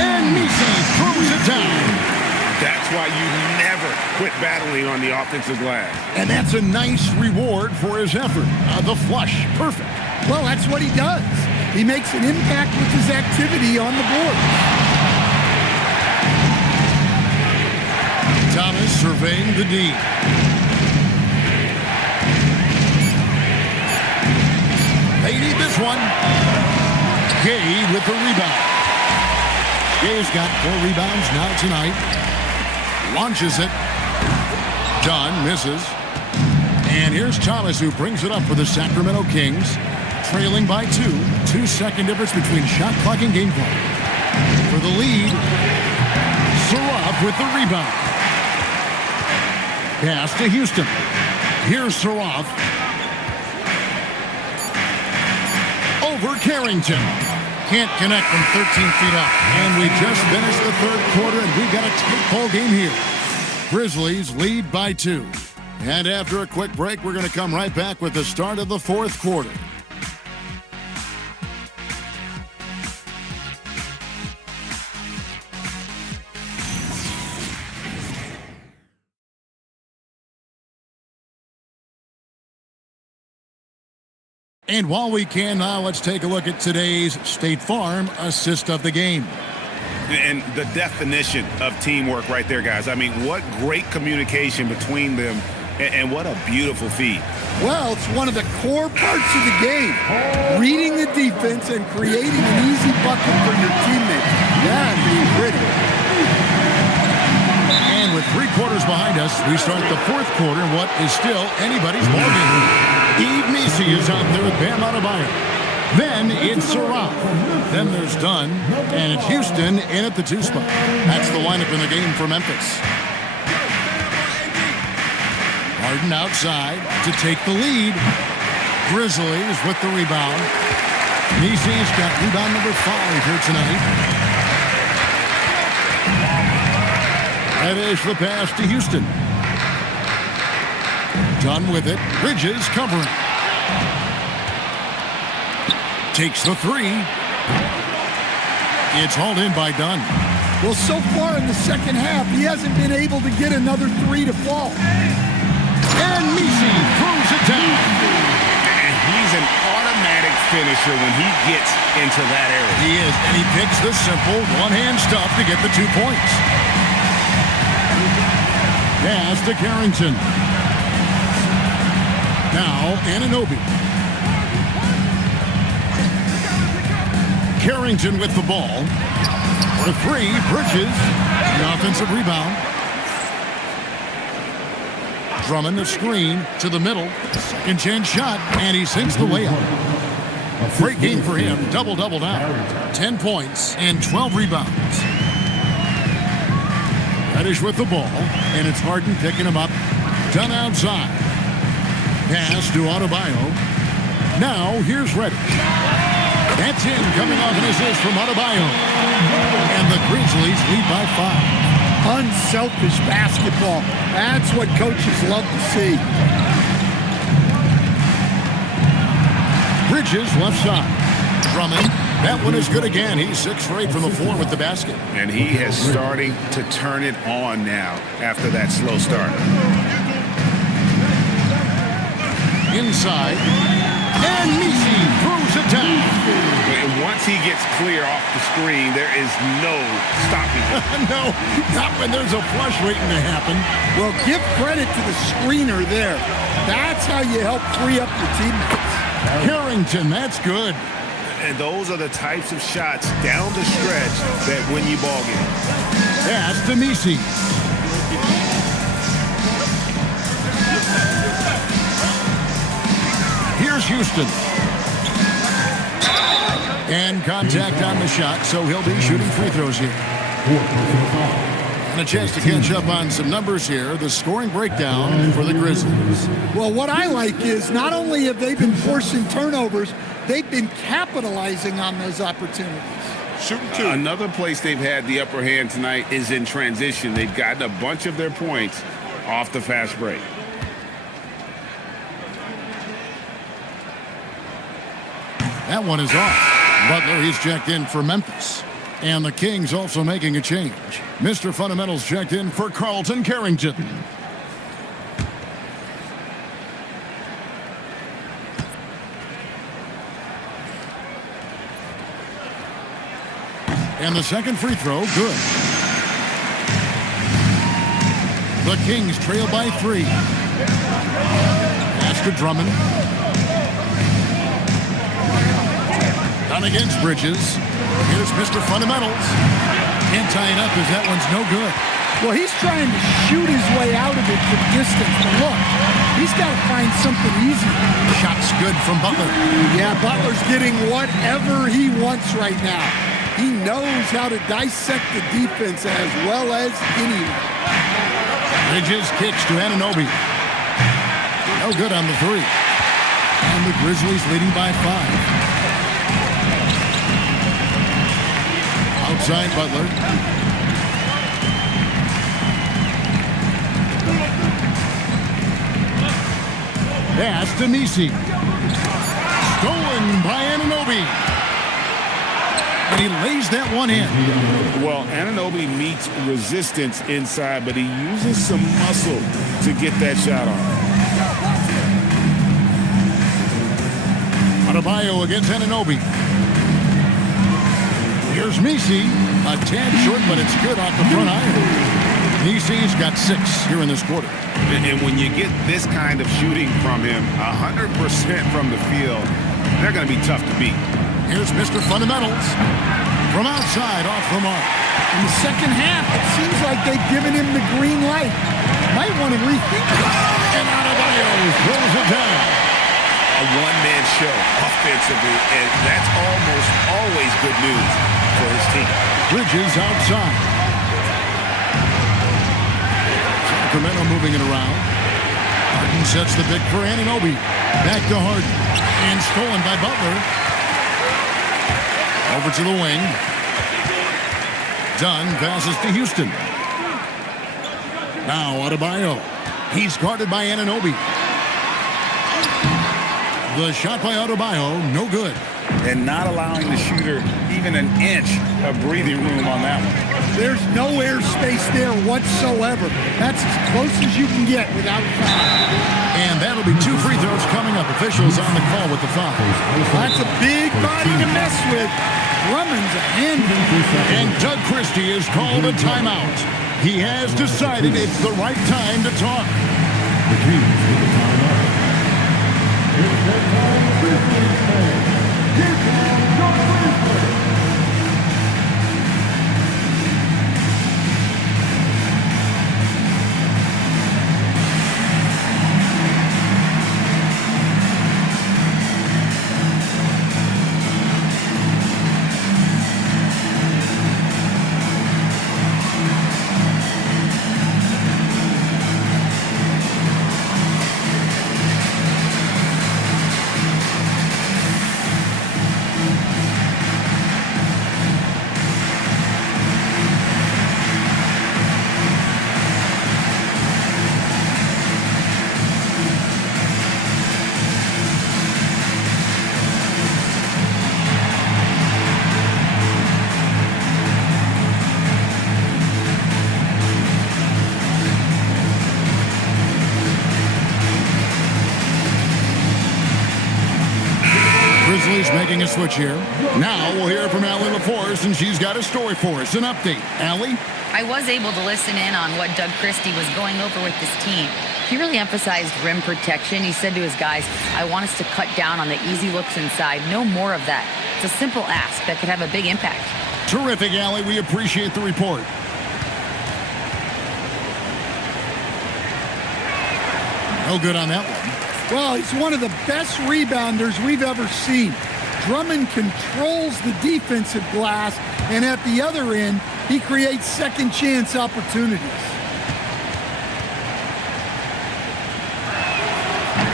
And Messi throws it down. That's why you never quit battling on the offensive glass. And that's a nice reward for his effort. The flush, perfect. Well, that's what he does. He makes an impact with his activity on the board. Thomas surveying the D. They need this one. Gay with the rebound. Gay's got 4 rebounds now tonight. Launches it. Dunn misses. And here's Thomas, who brings it up for the Sacramento Kings. Trailing by 2. 2-second difference between shot clock and game clock. For the lead, Saraf with the rebound. Pass to Houston. Here's Saraf. Over Carrington. Can't connect from 13 feet out. And we just finished the 3rd quarter, and we've got a tight ball game here. Grizzlies lead by 2. And after a quick break, we're going to come right back with the start of the 4th quarter. And while we can now, let's take a look at today's State Farm assist of the game. And the definition of teamwork right there, guys. I mean, what great communication between them, and what a beautiful feed. Well, it's one of the core parts of the game. Reading the defense and creating an easy bucket for your teammates. That is critical. And with 3 quarters behind us, we start the 4th quarter in what is still anybody's ballgame. Eve Macy is out there with Bam Adebayo. Then it's Saraf. Then there's Dunn. And it's Houston in at the 2 spot. That's the lineup in the game for Memphis. Harden outside to take the lead. Grizzlies with the rebound. Macy's got rebound number 5 here tonight. That is the pass to Houston. Dunn with it. Bridges covering. Takes the 3. It's hauled in by Dunn. Well, so far in the second half, he hasn't been able to get another 3 to fall. And Macy throws it down. And he's an automatic finisher when he gets into that area. He is, and he picks the simple one-hand stuff to get the 2 points. Pass to Carrington. Now, Anunoby. Carrington with the ball. For 3, Bridges. The offensive rebound. Drummond the screen to the middle. Second chance shot, and he sinks the layup. Great game for him. Double-double now. 10 points and 12 rebounds. Reddish with the ball, and it's Harden picking him up. Dunn outside. Pass to Adebayo. Now here's Reddish. That's in, coming off an assist from Adebayo. And the Grizzlies lead by 5. Unselfish basketball. That's what coaches love to see. Bridges left side. Drummond. That one is good again. He's 6 for 8 from the floor with the basket. And he is starting to turn it on now after that slow start. Inside. And Macy throws it down. And once he gets clear off the screen, there is no stopping him. No, not when there's a flush waiting to happen. Well, give credit to the screener there. That's how you help free up your teammates. Carrington, that's good. And those are the types of shots down the stretch that win you ball games. Pass to Macy. Here's Houston. And contact on the shot, so he'll be shooting free throws here. And a chance to catch up on some numbers here. The scoring breakdown for the Grizzlies. Well, what I like is not only have they been forcing turnovers, they've been capitalizing on those opportunities. Shooting 2. Another place they've had the upper hand tonight is in transition. They've gotten a bunch of their points off the fast break. That one is off. Butler, he's checked in for Memphis. And the Kings also making a change. Mr. Fundamentals checked in for Carlton Carrington. And the second free throw, good. The Kings trail by 3. Pass to Drummond. Done against Bridges. Here's Mr. Fundamentals. Can't tie it up as that one's no good. Well, he's trying to shoot his way out of it from distance. But look, he's got to find something easy. Shot's good from Butler. Yeah, Butler's getting whatever he wants right now. He knows how to dissect the defense as well as anyone. Bridges kicks to Anunoby. No good on the 3. And the Grizzlies leading by 5. Outside Butler. Pass to Macy. Stolen by Anunoby. And he lays that one in. Well, Anunoby meets resistance inside, but he uses some muscle to get that shot off. Adebayo against Anunoby. Here's Messi. A tad short, but it's good off the front iron. Messi's got 6 here in this quarter. And when you get this kind of shooting from him, 100% from the field, they're going to be tough to beat. Here's Mr. Fundamentals. From outside, off the mark. In the second half, it seems like they've given him the green light. Might want to rethink it. And Adebayo throws it down. A one-man show offensively, and that's almost always good news for his team. Bridges outside. Sacramento moving it around. Harden sets the pick for Anunoby. Back to Harden. And stolen by Butler. Over to the wing. Dunn passes to Houston. Now Adebayo. He's guarded by Anunoby. The shot by Adebayo, no good. And not allowing the shooter even an inch of breathing room on that one. There's no air space there whatsoever. That's as close as you can get without foul. And that'll be 2 free throws coming up. Officials on the call with the foul. That's a big body to mess with. Drummond's a handful. And Doug Christie has called a timeout. He has decided it's the right time to talk. The Kings with the timeout. It's the time Grizzlies fans. Give him your Grizzlies. Grizzlies making a switch here. Now we'll hear from Allie LaForce, and she's got a story for us. An update. Allie? I was able to listen in on what Doug Christie was going over with this team. He really emphasized rim protection. He said to his guys, I want us to cut down on the easy looks inside. No more of that. It's a simple ask that could have a big impact. Terrific, Allie. We appreciate the report. No good on that one. Well, he's one of the best rebounders we've ever seen. Drummond controls the defensive glass, and at the other end, he creates second chance opportunities.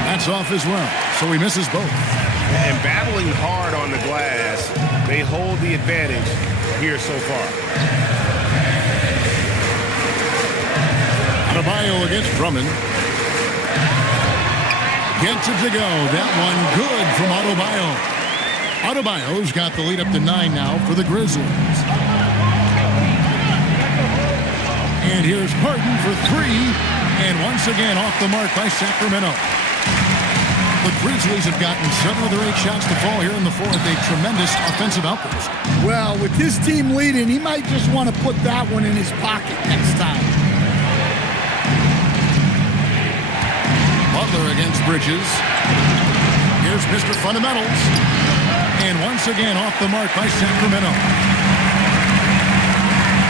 That's off as well, so he misses both. And battling hard on the glass, they hold the advantage here so far. Adebayo against Drummond. Gets it to go. That one good from Adebayo. Adebayo's got the lead up to 9 now for the Grizzlies. And here's Harden for 3. And once again off the mark by Sacramento. The Grizzlies have gotten 7 of their 8 shots to fall here in the fourth. A tremendous offensive outburst. Well, with his team leading, he might just want to put that one in his pocket next time. Butler against Bridges. Here's Mr. Fundamentals. And once again off the mark by Sacramento.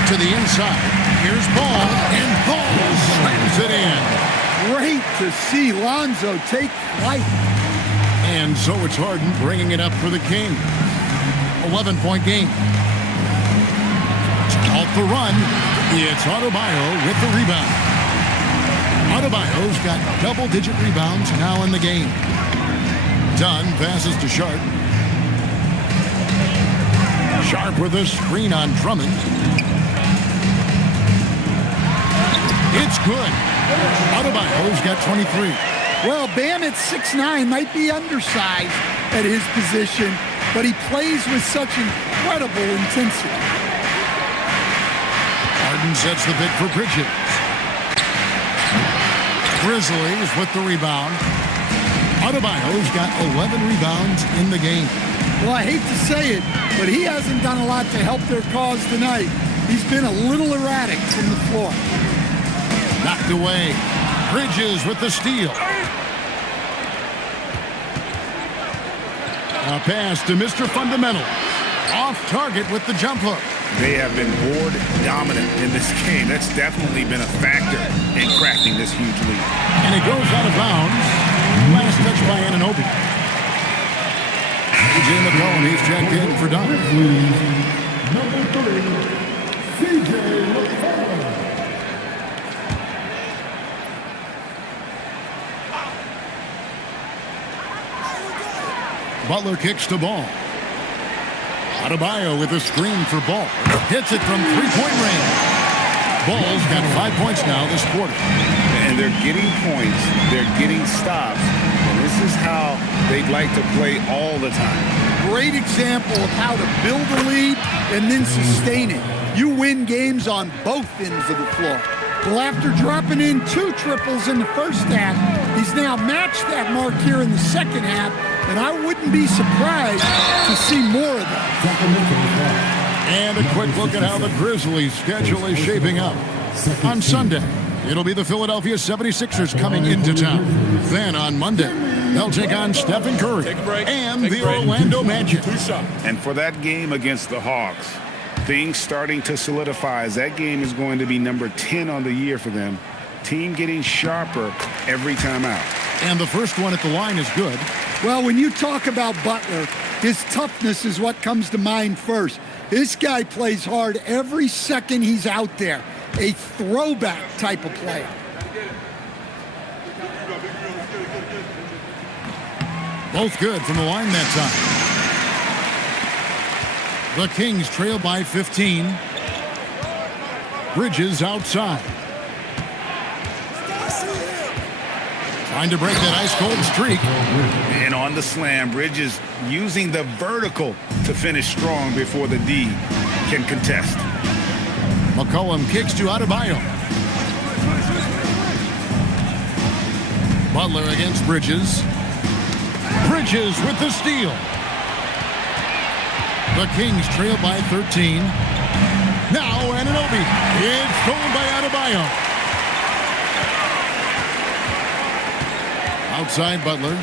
To the inside. Here's Ball. And Ball slams it in. Great to see Lonzo take flight. And so it's Harden bringing it up for the Kings. 11-point game. Off the run. It's Adebayo with the rebound. Adebayo's got double-digit rebounds now in the game. Dunn passes to Sharp. Sharp with a screen on Drummond. It's good. Adebayo's got 23. Well, Bam at 6'9" might be undersized at his position, but he plays with such incredible intensity. Harden sets the pick for Bridges. Grizzlies with the rebound. Adebayo's got 11 rebounds in the game. Well, I hate to say it, but he hasn't done a lot to help their cause tonight. He's been a little erratic from the floor. Knocked away. Bridges with the steal. A pass to Mr. Fundamental. Off target with the jump hook. They have been board dominant in this game. That's definitely been a factor in cracking this huge lead. And it goes out of bounds. Last touch by Anunoby. A.J. McCollum, he's checked in for Dunn. Number 3, C.J. McCollum. Butler kicks the ball. Adebayo with a screen for Ball. Hits it from three-point range. Ball's got 5 points now this quarter. And they're getting points. They're getting stops. And this is how they'd like to play all the time. Great example of how to build a lead and then sustain it. You win games on both ends of the floor. Well, after dropping in 2 triples in the first half, he's now matched that mark here in the second half, and I wouldn't be surprised to see more of that. And a quick look at how the Grizzlies' schedule is shaping up. On Sunday, it'll be the Philadelphia 76ers coming into town. Then on Monday, they'll take on Stephen Curry and the Orlando Magic. And for that game against the Hawks, things starting to solidify as that game is going to be number 10 on the year for them. Team getting sharper every time out. And the first one at the line is good. Well, when you talk about Butler, his toughness is what comes to mind first. This guy plays hard every second he's out there. A throwback type of player. Both good from the line that time. The Kings trail by 15. Bridges outside. Trying to break that ice-cold streak. And on the slam, Bridges using the vertical to finish strong before the D can contest. McCollum kicks to Adebayo. Butler against Bridges. Bridges with the steal. The Kings trail by 13. Now Anunoby. It's stolen by Adebayo. Outside Butler.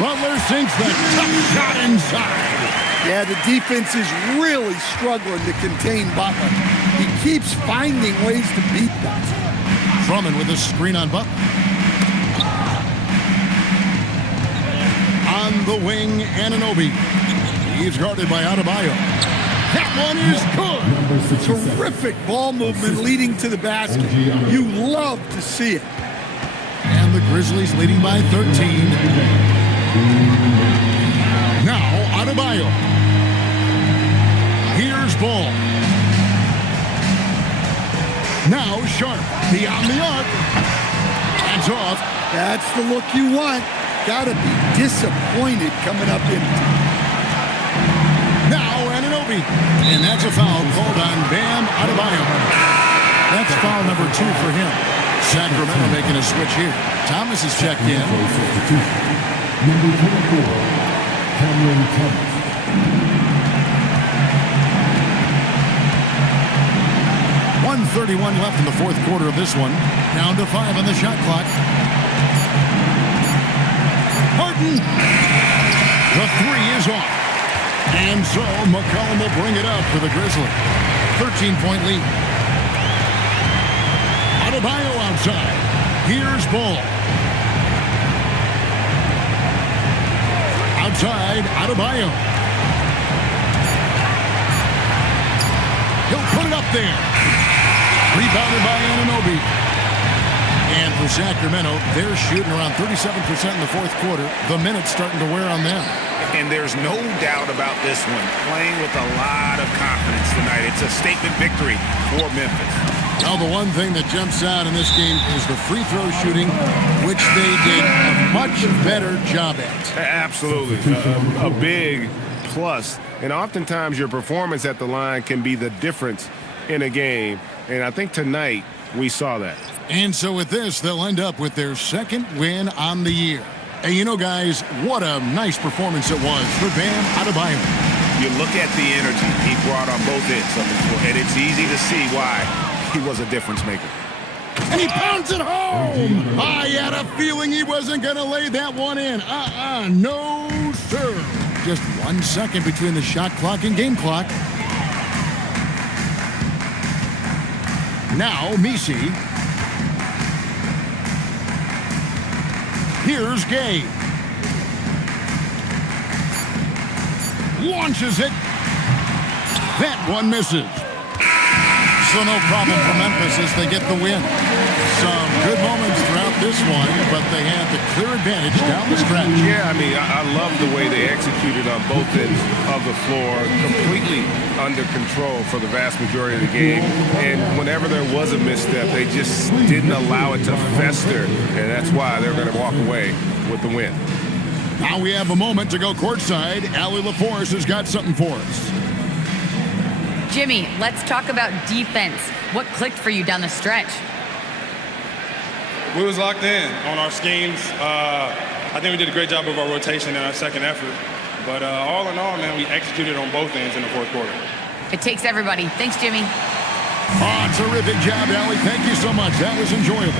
Butler sinks the tough shot inside. Yeah, the defense is really struggling to contain Butler. He keeps finding ways to beat them. Drummond with a screen on Butler. On the wing, Anunoby. He's guarded by Adebayo. That one is good. Terrific ball movement leading to the basket. You love to see it. And the Grizzlies leading by 13. Now Adebayo. Here's Ball. Now Sharp beyond the arc. That's off. That's the look you want. Gotta be disappointed coming up empty. Now Anunoby. And that's a foul called on Bam Adebayo. That's foul number 2 for him. Sacramento making a switch here. Thomas is checked in. Number 24, Cameron Thomas. .131 left in the fourth quarter of this one. Down to 5 on the shot clock. Harden. The 3 is off. And so McCollum will bring it up for the Grizzlies. 13-point lead. Adebayo outside. Here's Ball. Outside, Adebayo. He'll put it up there. Rebounded by Anunoby. And for Sacramento, they're shooting around 37% in the fourth quarter. The minutes starting to wear on them. And there's no doubt about this one. Playing with a lot of confidence tonight. It's a statement victory for Memphis. Now, the one thing that jumps out in this game is the free throw shooting, which they did a much better job at. Absolutely. A big plus. And oftentimes your performance at the line can be the difference in a game. And I think tonight we saw that. And so with this, they'll end up with their second win on the year. And you know, guys, what a nice performance it was for Bam Adebayo. You look at the energy he brought on both ends of the floor, and it's easy to see why he was a difference maker. And he pounds it home. I had a feeling he wasn't going to lay that one in. No, sir. Just 1 second between the shot clock and game clock. Now, Misi. Here's Gay. Launches it. That one misses. So no problem for Memphis as they get the win. Some good moments throughout this one, but they had the clear advantage down the stretch. Yeah, I mean, I love the way they executed on both ends of the floor, completely under control for the vast majority of the game. And whenever there was a misstep, they just didn't allow it to fester, and that's why they're going to walk away with the win. Now we have a moment to go courtside. Allie LaForce has got something for us. Jimmy, let's talk about defense. What clicked for you down the stretch? We was locked in on our schemes. I think we did a great job of our rotation and our second effort. But all in all, man, we executed on both ends in the fourth quarter. It takes everybody. Thanks, Jimmy. Terrific job, Allie. Thank you so much. That was enjoyable.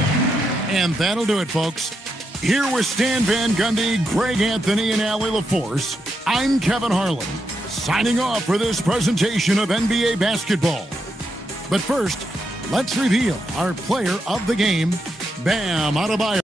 And that'll do it, folks. Here with Stan Van Gundy, Greg Anthony, and Allie LaForce, I'm Kevin Harlan, signing off for this presentation of NBA basketball. But first, let's reveal our player of the game, Bam Adebayo.